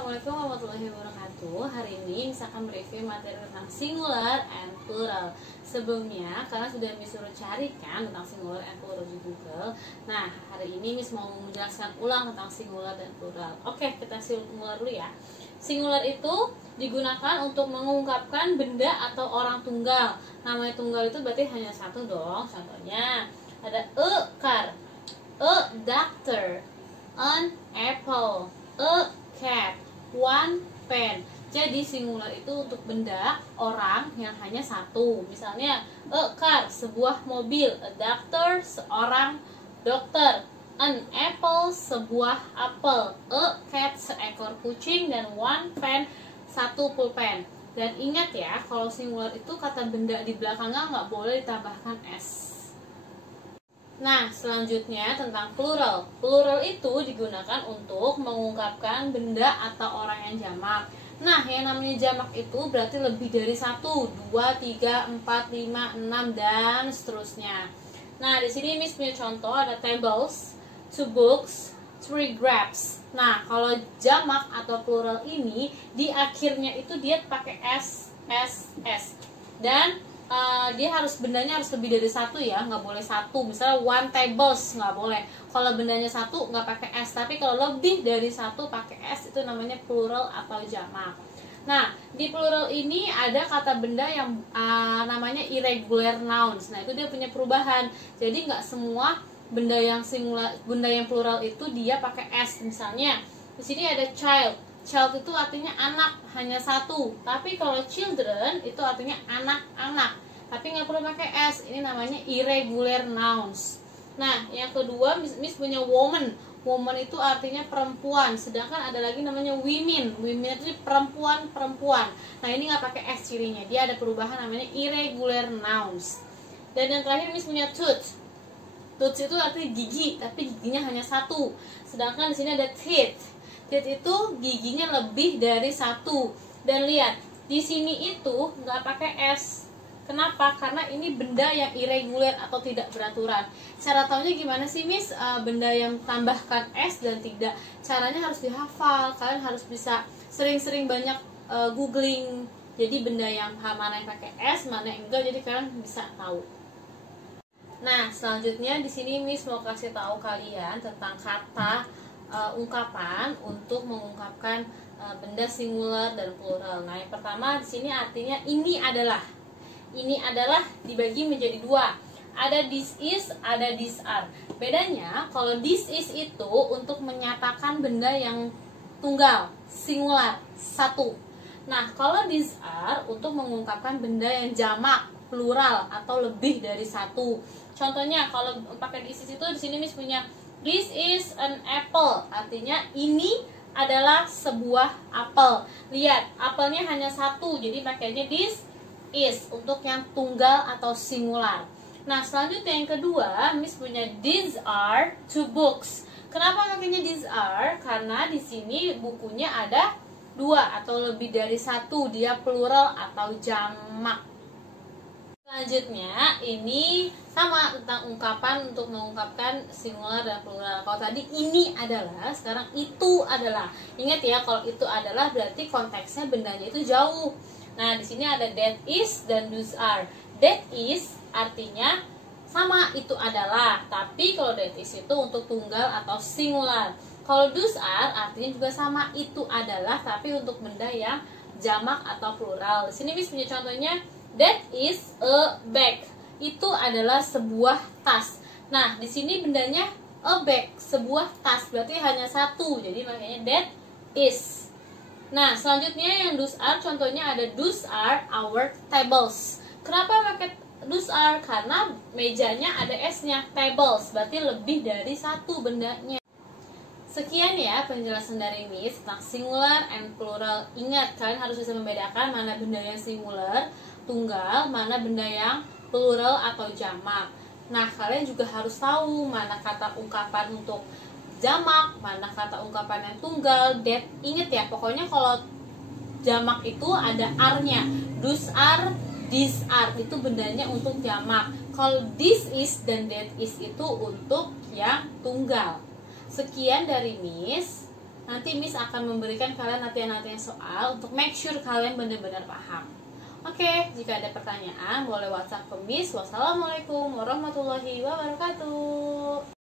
Assalamualaikum warahmatullahi wabarakatuh. Hari ini Miss akan mereview materi tentang singular and plural. Sebelumnya, karena sudah Miss suruh carikan tentang singular and plural di Google, nah hari ini Miss mau menjelaskan ulang tentang singular dan plural. Oke, kita singular dulu ya. Singular itu digunakan untuk mengungkapkan benda atau orang tunggal. Namanya tunggal itu berarti hanya satu dong. Contohnya ada a car, a doctor, an apple, a cat, one pen. Jadi singular itu untuk benda, orang yang hanya satu. Misalnya a car, sebuah mobil, a doctor, seorang dokter, an apple, sebuah apel, a cat, seekor kucing, dan one pen, satu pulpen. Dan ingat ya, kalau singular itu kata benda di belakangnya nggak boleh ditambahkan s. Nah, selanjutnya tentang plural. Plural itu digunakan untuk mengungkapkan benda atau orang yang jamak. Nah, yang namanya jamak itu berarti lebih dari 1, 2, 3, 4, 5, 6, dan seterusnya. Nah, di sini Miss punya contoh, ada tables, 2 books, 3 grapes. Nah, kalau jamak atau plural ini, di akhirnya itu dia pakai s. Dan dia bendanya harus lebih dari 1 ya, nggak boleh 1. Misalnya one tables nggak boleh. Kalau bendanya 1 nggak pakai s, tapi kalau lebih dari 1 pakai s, itu namanya plural atau jamak. Nah, di plural ini ada kata benda yang namanya irregular nouns. Nah, itu dia punya perubahan. Jadi nggak semua benda yang singular, benda yang plural itu dia pakai s. Misalnya di sini ada child. Child itu artinya anak, hanya 1. Tapi kalau children itu artinya anak-anak, tapi nggak perlu pakai s. Ini namanya irregular nouns. Nah, yang kedua Miss punya woman. Woman itu artinya perempuan. Sedangkan ada lagi namanya women. Women itu perempuan. Nah, ini nggak pakai s cirinya. Dia ada perubahan namanya irregular nouns. Dan yang terakhir Miss punya tooth. Tooth itu artinya gigi, tapi giginya hanya 1. Sedangkan di sini ada teeth. Teeth itu giginya lebih dari 1. Dan lihat, di sini itu nggak pakai s. Kenapa? Karena ini benda yang irregular atau tidak beraturan. Cara taunya gimana sih, Miss? Benda yang tambahkan s dan tidak. Caranya harus dihafal. Kalian harus bisa sering-sering banyak googling. Jadi benda yang mana yang pakai s, mana yang enggak. Jadi kalian bisa tahu. Nah, selanjutnya di sini Miss mau kasih tahu kalian tentang kata ungkapan untuk mengungkapkan benda singular dan plural. Nah, yang pertama di sini artinya ini adalah. Ini adalah dibagi menjadi 2. Ada this is, ada these are. Bedanya kalau this is itu untuk menyatakan benda yang tunggal, singular, 1. Nah, kalau these are untuk mengungkapkan benda yang jamak, plural atau lebih dari 1. Contohnya kalau pakai this is itu di sini Miss punya this is an apple, artinya ini adalah sebuah apel. Lihat, apelnya hanya 1, jadi pakainya this is untuk yang tunggal atau singular. Nah, selanjutnya yang kedua, Miss punya these are 2 books. Kenapa pakainya these are? Karena di sini bukunya ada 2 atau lebih dari 1, dia plural atau jamak. Selanjutnya ini sama tentang ungkapan untuk mengungkapkan singular dan plural. Kalau tadi ini adalah, sekarang itu adalah. Ingat ya, kalau itu adalah berarti konteksnya bendanya itu jauh. Nah, di sini ada that is dan those are. That is artinya sama, itu adalah. Tapi kalau that is itu untuk tunggal atau singular. Kalau those are artinya juga sama, itu adalah, tapi untuk benda yang jamak atau plural. Di sini Miss punya contohnya. That is a bag. Itu adalah sebuah tas. Nah, di sini bendanya a bag, sebuah tas. Berarti hanya 1. Jadi makanya that is. Nah, selanjutnya yang those are, contohnya ada those are our tables. Kenapa pakai those are? Karena mejanya ada s-nya, tables. Berarti lebih dari 1 bendanya. Sekian ya penjelasan dari Miss tentang singular and plural. Ingat, kalian harus bisa membedakan mana benda yang singular, tunggal, mana benda yang plural atau jamak. Nah, kalian juga harus tahu mana kata ungkapan untuk jamak, mana kata ungkapan yang tunggal, that. Ingat ya, pokoknya kalau jamak itu ada are-nya. Those are, these are, itu bendanya untuk jamak. Kalau this is dan that is itu untuk yang tunggal. Sekian dari Miss. nanti Miss akan memberikan kalian latihan-latihan soal untuk make sure kalian benar-benar paham. Oke, jika ada pertanyaan boleh WhatsApp ke Miss. Wassalamualaikum warahmatullahi wabarakatuh.